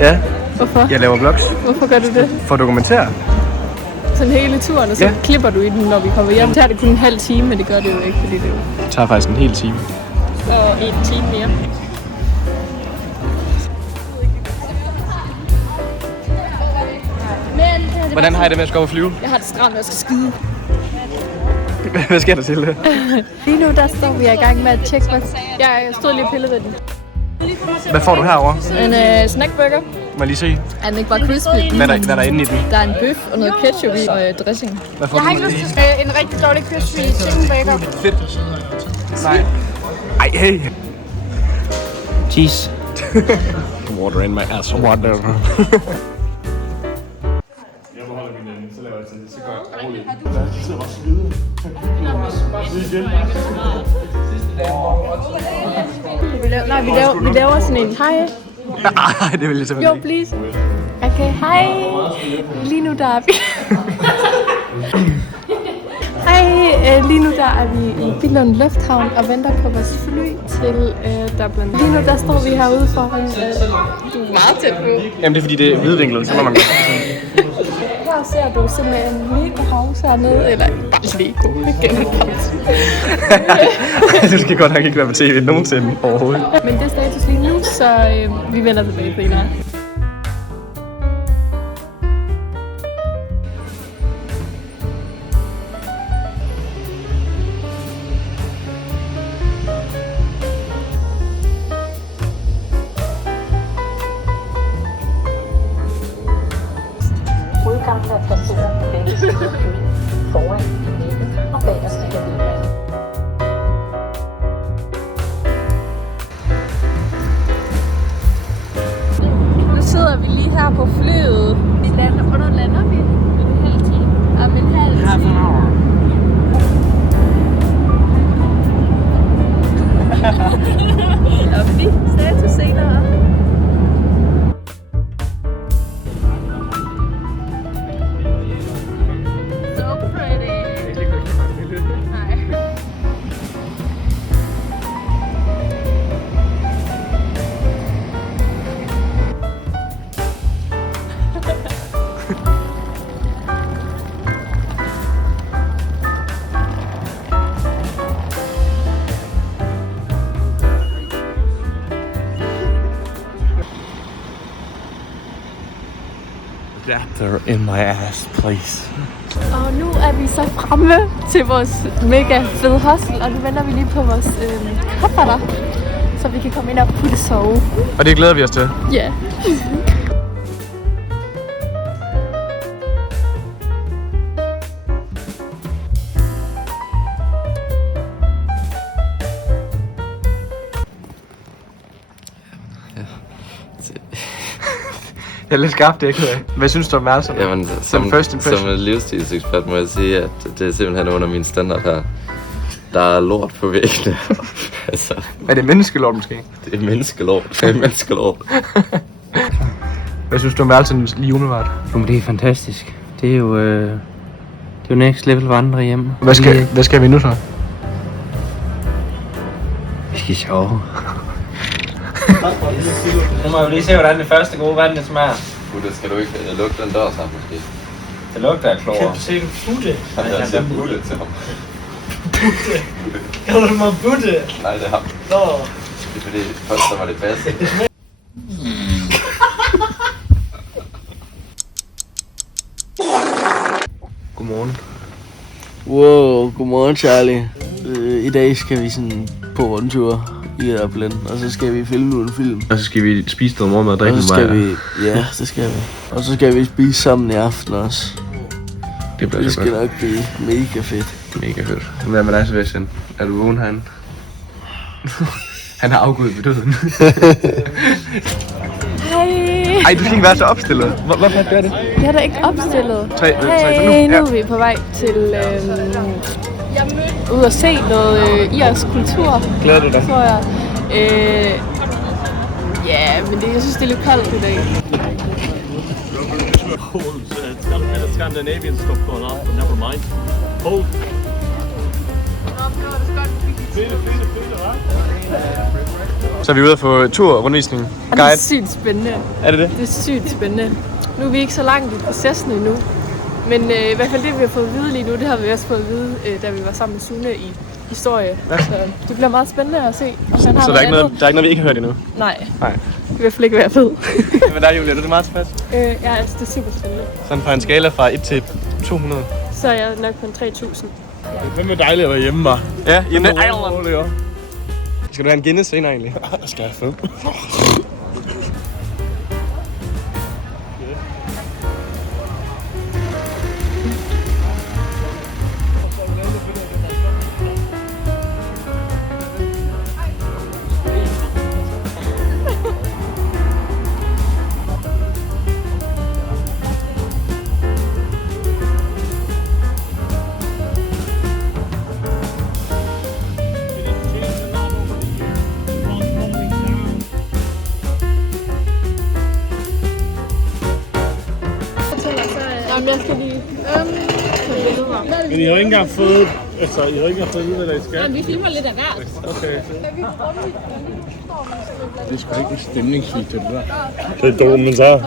Ja. Hvorfor? Jeg laver vlogs. Hvorfor gør du det? For at dokumentere. Sådan hele turen, og så klipper du i den, når vi kommer hjem. Det tager det kun en halv time, men det gør det jo ikke, fordi det jo... Det tager faktisk en hel time. Og en time mere. Hvordan har I det med at skal over flyve? Jeg har det stramt, jeg skal skide. Hvad sker der til det? Lige nu, der står vi i gang med at tjekke, hvad... Jeg stod lige og pillede ved den. Hvad får du herovre? En snackburger. Må jeg lige se? Er den ikke bare crispy? Hvad er der inde i den? Der er en bøf og noget ketchup i og dressing. Hvad får Jeg har du? ikke lyst til en rigtig dårlig crispy chicken burger. Fedt. Nej. Ej, hey. Cheese. Water in my asshole. Water. Jeg beholder min ende, så laver jeg til det. Så går jeg roligt. Jeg sidder bare skide. Vi laver sådan en hej. Nej, det vil jeg Jo, simpelthen ikke. please. Okay, hej. Lige nu der er vi... Hej, lige nu der er vi i Billund Lufthavn og venter på vores fly til Dublin. Lige nu der står vi herude foran... Du er meget tæt på. Jamen det er fordi det er hvidvinklet, så må man godt. Her ser du simpelthen en Lego-house hernede, eller bare Lego generelt. Du skal godt nok ikke være på tv nogensinde overhovedet. Men det er status lige nu, så vi vender tilbage senere. Udgangen af personen begge sider foran i midten og bagerst i kabinen. Nu sidder vi lige her på flyet. Hvornår lander vi? En halv time. Om en halv time. Half an hour. Og vi status senere. Adapter in my ass, please. Og nu er vi så fremme til vores mega fede hostel, og nu venter vi lige på vores kufferter, så vi kan komme ind og putte sove. Og det glæder vi os til. Ja. Jeg er lidt skarpt, det er ked af. Hvad synes du om værelserne? Jamen, som livsstilsekspert må jeg sige, at det er simpelthen under min standard her. Der er lort på væggene. Altså, Er det menneskelort måske? det er menneskelort. Det er menneskelort. Hvad synes du om værelserne lige umiddelbart? Jo, men det er fantastisk. Det er jo next level vandre hjem. Hvad skal vi nu så? Vi skal sove. Nu må vi lige se, hvordan det første gode vand det smager. Gud, skal du ikke lukke den dør sammen måske? Det lugter af klor. Kan du se en butte? Jeg siger butte til ham. Butte? Kalder du mig butte? Nej, det er ham. Nå. Det er fordi, først der var det bedste. Godmorgen. Wow, godmorgen Charlie. I dag skal vi sådan på rundtur i Dublin, og så skal vi filme nogle film. Og så skal vi spise noget morgenmad og drikke Og så noget skal bajer. vi, ja, det skal vi. Og så skal vi spise sammen i aften også. Det bliver Det så skal godt. nok blive mega fedt. Mega fedt. Hvad med dig, Sebastian? Er du vågen herinde? Han har afgået ved døden. Hej. Ej, du skal ikke være så opstillet. Hvorfor gør det? Jeg er da ikke opstillet. Tre, Hey, nu. nu Ja. er vi på vej til ud at se noget irsk kultur, Glæder du dig? tror jeg. Ja, men jeg synes, det er lidt koldt i dag. It's got a bit of Scandinavian stuff going on, but never mind. Oh, Så er vi ude at få turrundvisning. Det er sygt spændende. Er det det? Det er sygt spændende. Nu er vi ikke så langt i processen endnu. Men i hvert fald det, vi har fået at vide lige nu, det har vi også fået at vide, da vi var sammen med Sune i historie. Ja. Så det bliver meget spændende at se. Så der er ikke noget, vi ikke har hørt endnu? Nej. Det vil i hvert fald ikke være fed. Men der er Julia, er du meget tilpas? Ja, altså det er super spændende. Sådan fra en skala fra 1 til 200. Så er jeg nok på en 3000. Det er dejligt at være hjemme, bare. Ja, hjemme med Ireland. Skal du have en Guinness senere egentlig? Jeg skal have 5. Jamen, jeg skal lige tage billeder. Men I har ikke engang fået... Altså, I har ikke engang fået ud, hvad I skal. Vi filmer lidt af hvert. Okay. Det er sgu ikke en stemningsvideo, det der. Det er dokumentar.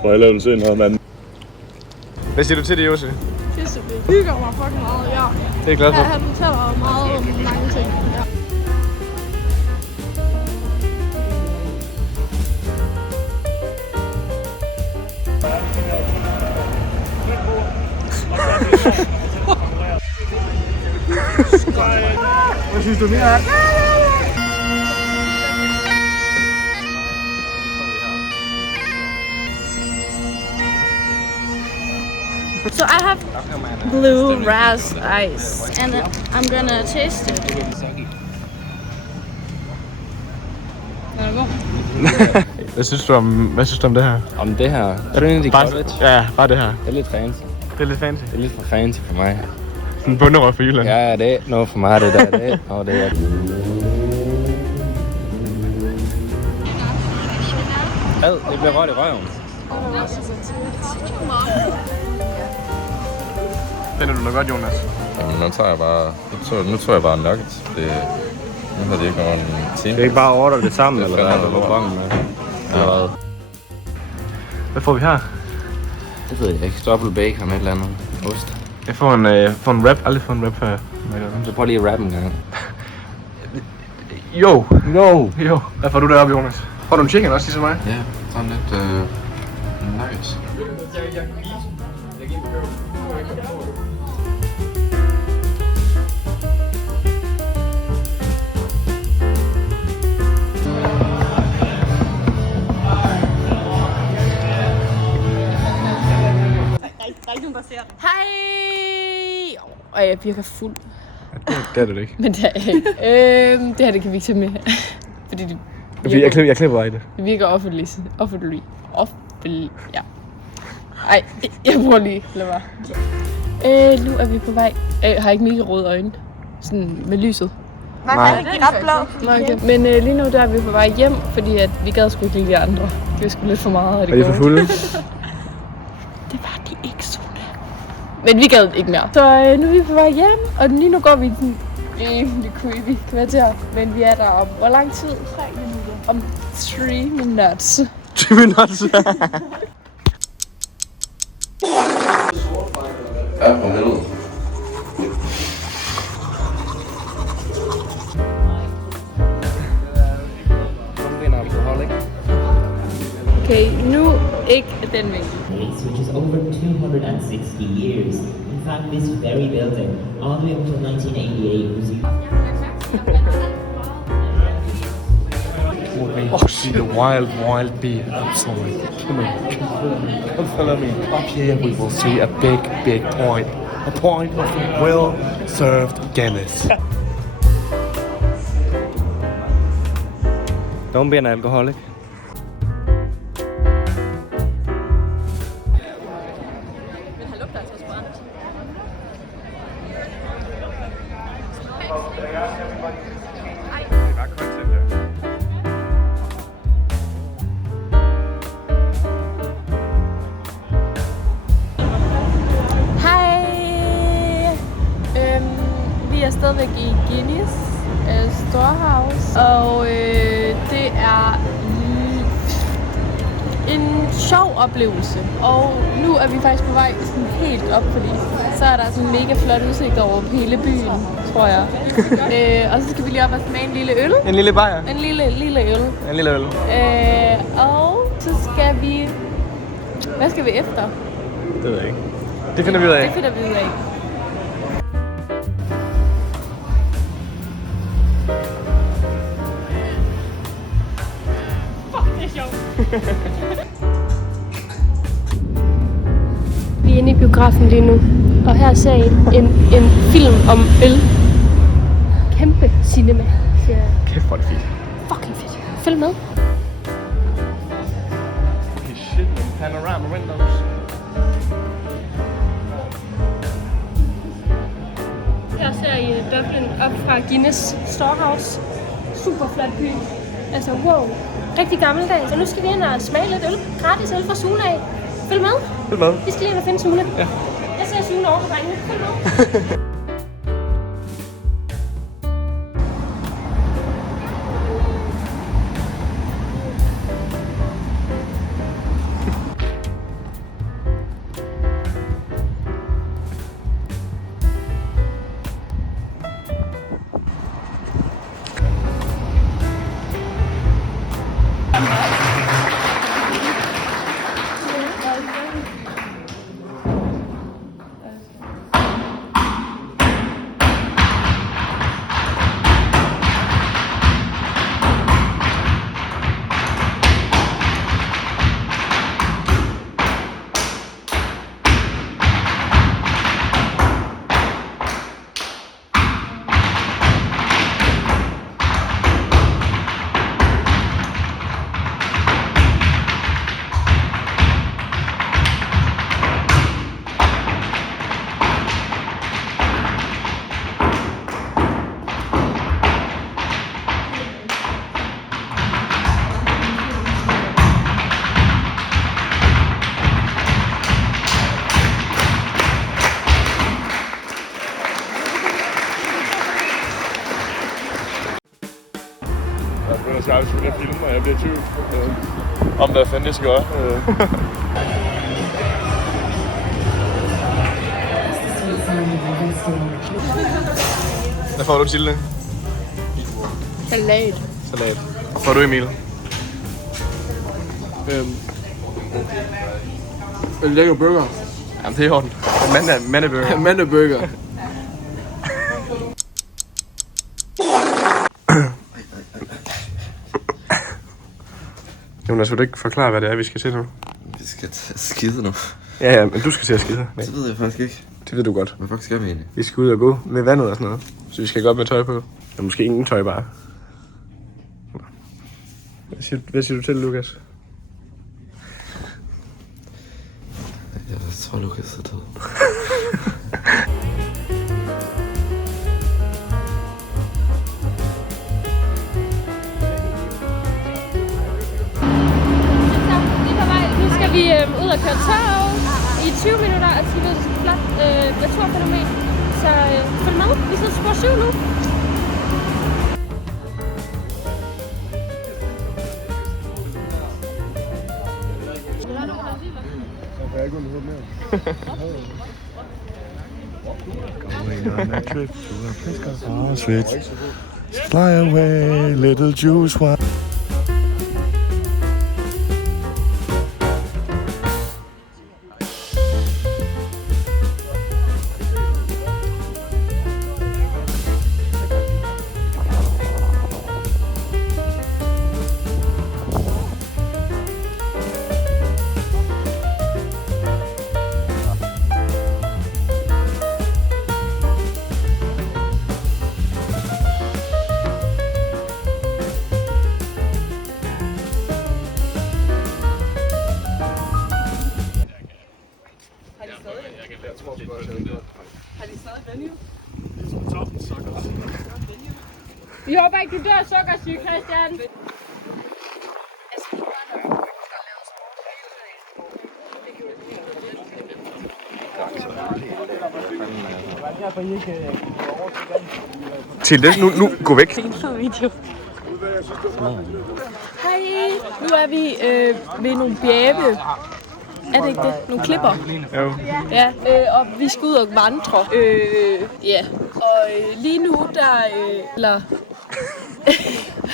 Tror jeg laver se en hånd anden. Hvad siger du til det, Jose? Pissefedt. Hygger mig fucking meget, ja. Det er jeg glad for. Han fortæller meget om mange ting. Ja. Hvad synes du mere? So I have blue ras ice, and I'm gonna taste it. Hvad synes du om det her? Om det her? Trinity College? Ja, bare det her. Det er lidt fancy. Det er lidt fancy. Det er lidt for fancy for mig. Sådan en bunderøv for Jylland. Ja, det er noget for mig, det der. Det er noget, det er. Det bliver rødt i røven. Finder du noget godt, Jonas? Jamen, nu tror jeg bare nuggets. Nu har de ikke nogen ting. Det er ikke bare order det sammen, eller hvad? Det er bonbon med. Eller hvad? Hvad får vi her? Det ved jeg ikke. Dobbelt bacon med et eller andet. Ost. Jeg får en wrap. Aldrig fået en wrap før. Så prøv lige at rappe en gang. Jo. Hvad får du deroppe, Jonas? Får du en chicken også, ligesom mig? Ja, sådan lidt nuggets. Hej! Og jeg virker fuld. Det er det ikke. Men det er jeg ikke. Det her, det kan vi ikke tage med. Fordi det virker, Jeg klipper bare i det. det virker offentligt, ja. Ej, jeg prøver lige. Lad være. Nu er vi på vej. Jeg har ikke mega røde øjne. Sådan med lyset. Nej, det er ret blå. Okay. Men lige nu der er vi på vej hjem, fordi at vi gad sgu ikke lige de andre. Det var sgu lidt for meget af det Er I for fulde? Det var de ikke, Sune. Men vi gad ikke mere. Så nu er vi på vej hjem, og lige nu går vi sådan rimelig creepy kvarter. Men vi er der om hvor lang tid? 3 minutter. Om 3 minutter. 3 minutter. Ja, på middel. Okay, nu ikke den vinkel. Which is over 260 years. In fact, this very building, all the way up until 1988, was used. Oh, see the wild bee outside. Come follow me. Up here we will see a big point. A point of well-served Guinness. Don't be an alcoholic. Hej! sjov oplevelse. Og nu er vi faktisk på vej sådan helt op, fordi så er der sådan en mega flot udsigt over hele byen, tror jeg. Og så skal vi lige op og smage en lille øl. En lille bajer. En lille øl. En lille øl. Og så skal vi... Hvad skal vi efter? Det ved jeg ikke. Det finder vi ud af. Det finder vi ud af. Det er sjovt. Vi er inde i biografen lige nu, og her ser I en film om øl. Kæmpe cinema, siger jeg. Kæft, hvor er det fedt. Fucking fedt. Følg med. Shit, panorama windows. Her ser I Dublin op fra Guinness Storehouse. Super flot by. Altså wow. Rigtig gammeldags. Og nu skal vi ind og smage lidt øl. Gratis øl fra Sune af. Følg med. Følg med. Vi skal lige ind og finde Sune. Ja. Jeg ser Sune over på drengene. Følg med. Jeg begynder at filme, og jeg bliver i tvivl om, hvad fanden jeg skal gøre. Hvad får du, Tilde? Salat. Salat. Og får du, Emil? En lækker burger. Jamen, det er i orden. Mandeburger. Mandeburger. Jonas, vil du ikke forklare, hvad det er, vi skal til nu? Vi skal til skide nu. Ja, men du skal til at skide. Det ved jeg faktisk ikke. Det ved du godt. Hvad fuck skal vi egentlig? Vi skal ud og gå med vandet og sådan noget. Så vi skal gå op med tøj på. Og måske ingen tøj bare. Hvad siger du til, Lukas? Jeg tror, Lukas er død. Vi ud og køre tog i 20 minutter, og det er et flot naturfænomen. Så følg med, vi sidder til spor 7 nu. Fly away, little juice. Vi håber ikke, du dør sukkersyg, Christian. Tilde, nu gå væk. Det er en fed video. Hej Hej! Nu er vi ved nogle bjerge. Er det ikke det? Nogle klipper? Jo. Ja, og vi skal ud og vandre. Ja. Og lige nu, eller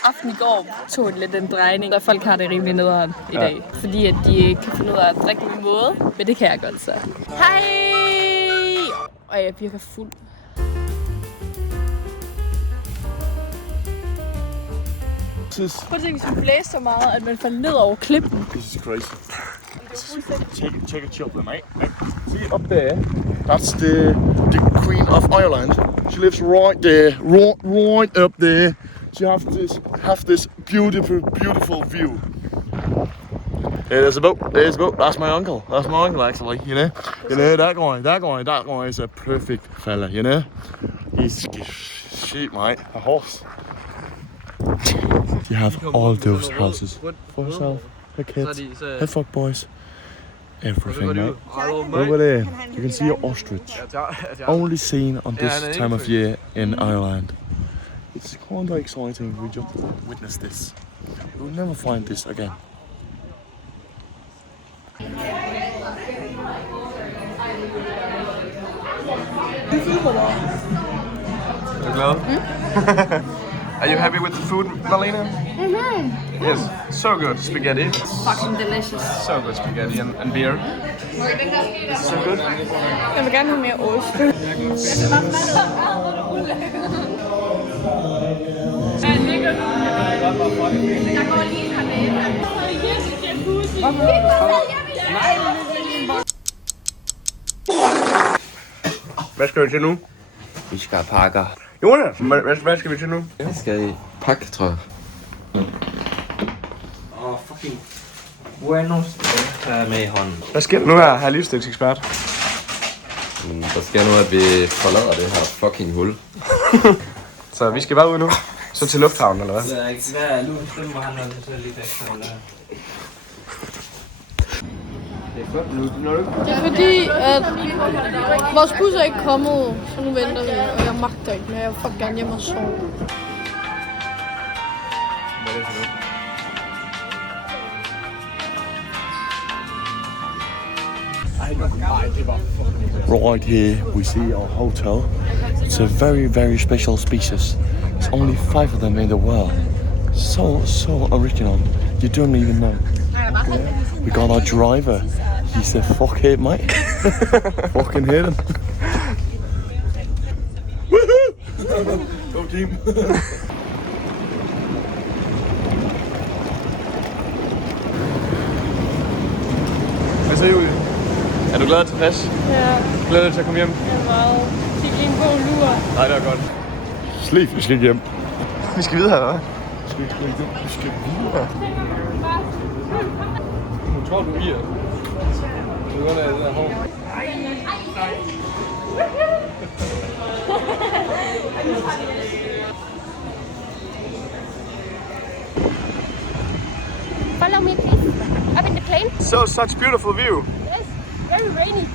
aften i går, tog det lidt en drejning, og folk har det rimelig nederen i dag. Fordi at de ikke kan finde ud af at drikke min måde. Men det kan jeg godt så. Hej! Og jeg virker fuld. Prøv at tænke, hvis vi blæser så meget, at man falder ned over klippen. This is crazy. Take a chopper, mate. See up there? That's the Queen of Ireland. She lives right there, right up there. She have this beautiful view. Yeah, there's a boat. There's a boat. That's my uncle. That's my uncle, actually. You know that guy is a perfect fella. You know, he's shit, mate. A horse. You have all those houses for yourself, her kids, her fuck boys, everything, mate. Over there, you can see an ostrich. Only seen on this time of year in Ireland. It's kind of exciting. We just witnessed this. You'll never find this again. Er du glad? Are you happy with the food, Marlene? Mm-hmm. Yes. So good. Spaghetti. Fucking delicious. So good spaghetti and beer. So good. Jeg vil gerne have mere ost. Hvad skal vi til nu? Vi skal have pakker. Jonas, hvad skal vi til nu? Vi skal i pakke, tror jeg. Fucking Buenos er med i hånden. Hvad sker der nu her? Her er livsstilsekspert. Der sker nu, at vi forlader det her fucking hul. Så vi skal bare ud nu. Så til lufthavnen, eller hvad? Ja, nu må han holde sig lidt ekstra. Det er fordi, at vores bus er ikke kommet, så nu venter vi, og jeg magter ikke mere. Jeg vil fucking gerne hjem og sove. Right here we see our hotel. It's a very, very special species. There's only 5 of them in the world. So original. You don't even know. We got our driver. He's a fuckhead, mate. Fucking hit him. Woohoo! Go team. Hvad så, Julie? Er du glad og tilfreds? Ja, Glæder dig til at komme hjem? jeg er meget. Fik en god lur. Nej, det var godt. Sleep, vi skal ikke hjem. Vi skal videre, eller hvad? Vi skal videre. Nu tror du, vi er. Det er det der hår. Follow me, please. Up in the plane. So, such beautiful view. Yes, very rainy.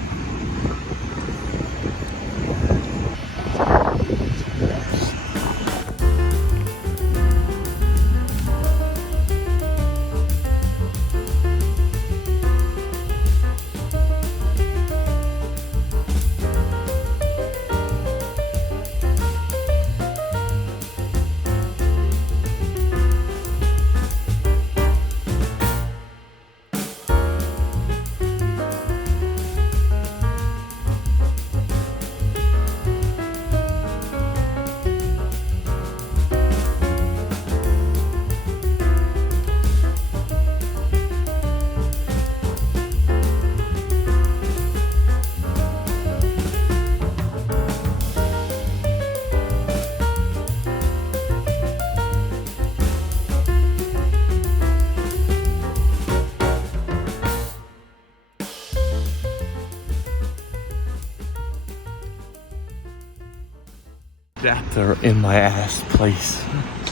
They're in my ass, please.